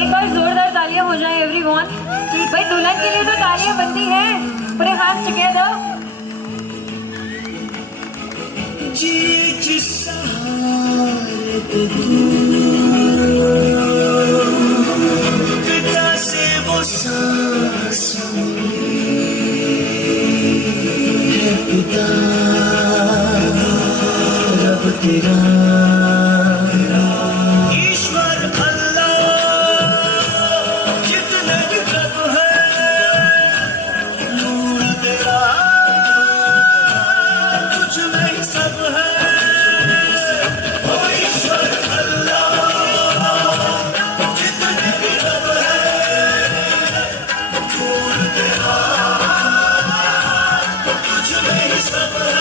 एक बार जोरदार तालियां हो जाए एवरीवन। भाई दुल्हन के लिए तो तालियां बनती हैं। Put your hands together. जी जिस सहारे पे तू, पिता से वो सांस है पिता, रब तेरा ईश्वर अल्लाह कितने रब है, नूर तेरा कुछ नहीं सब है। ओ ईश्वर अल्लाह कितने रब है, नूर तेरा कुछ नहीं सब है।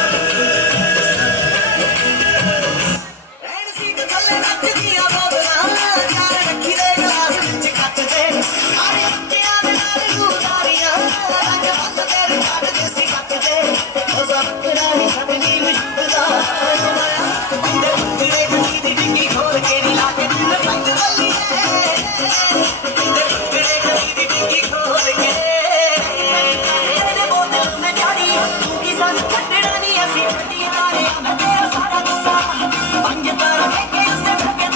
सारा गुस्सा पंज पर लेके उसे ठगे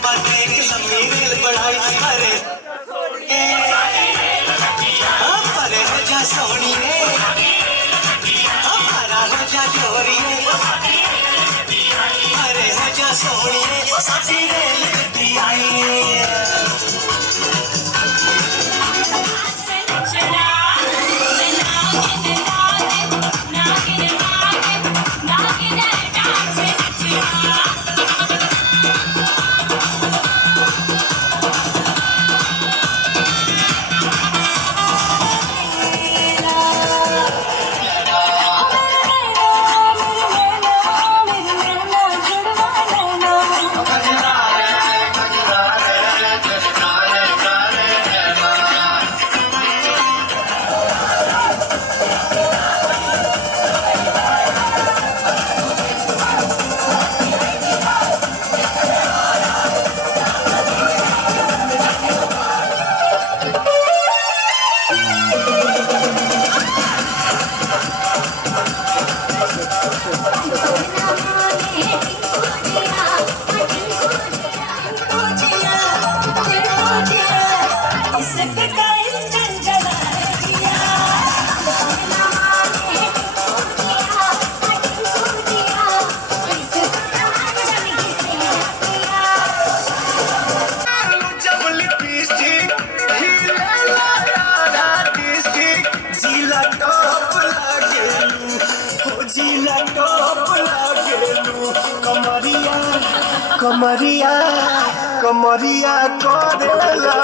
चप्पा तेरी लंबी रेल बढ़ाई अरे परे हो जा सोनिए हमारा हो जा गोरिए अरे हो जा सोनिए साडी रेल गड्डी आई कमरिया कमरिया करेला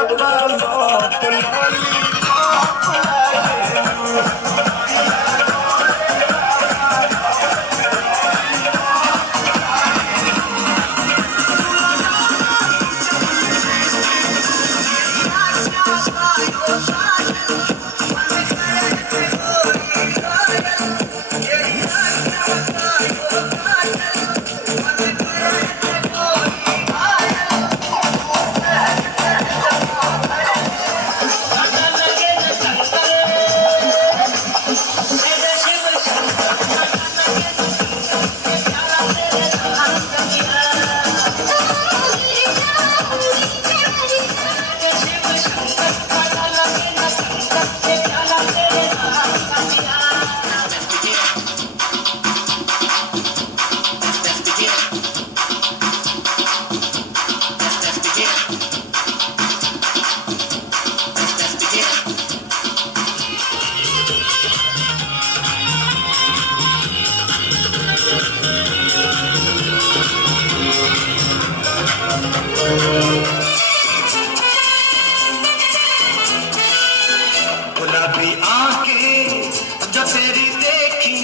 गुलाबी आंखें जो तेरी देखी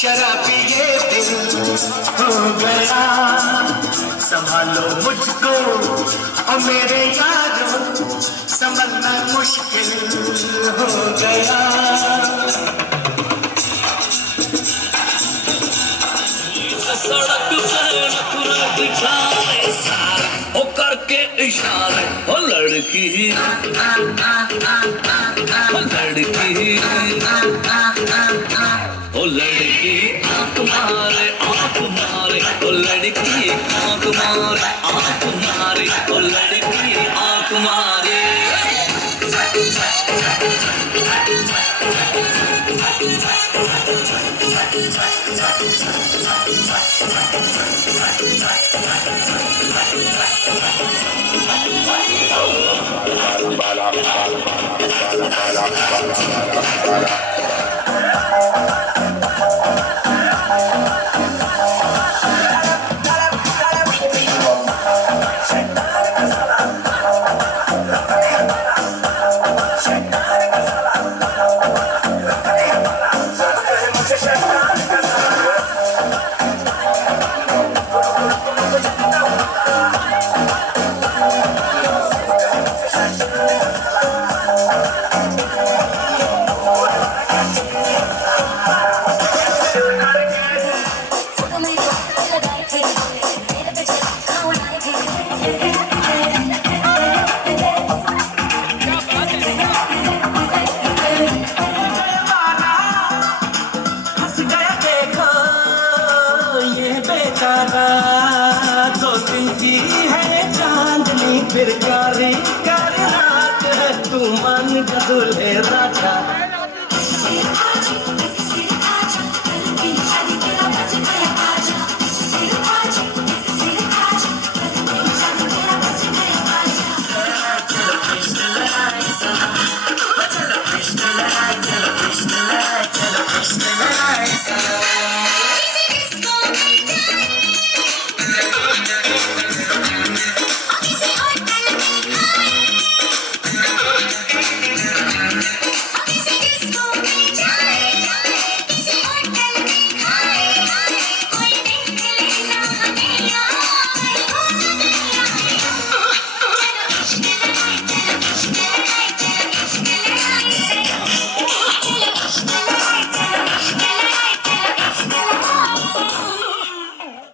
शराबी ये दिल हो गया संभालो मुझको और मेरे यारों संभलना मुश्किल हो गया सड़क पर नखरा दिखाए सारे ओ करके इशारे ओ लड़की ओ लड़की आंख मारे ओ लड़की आंख मारे ओ लड़की आंख मारे तो दिल जी है फिर क्या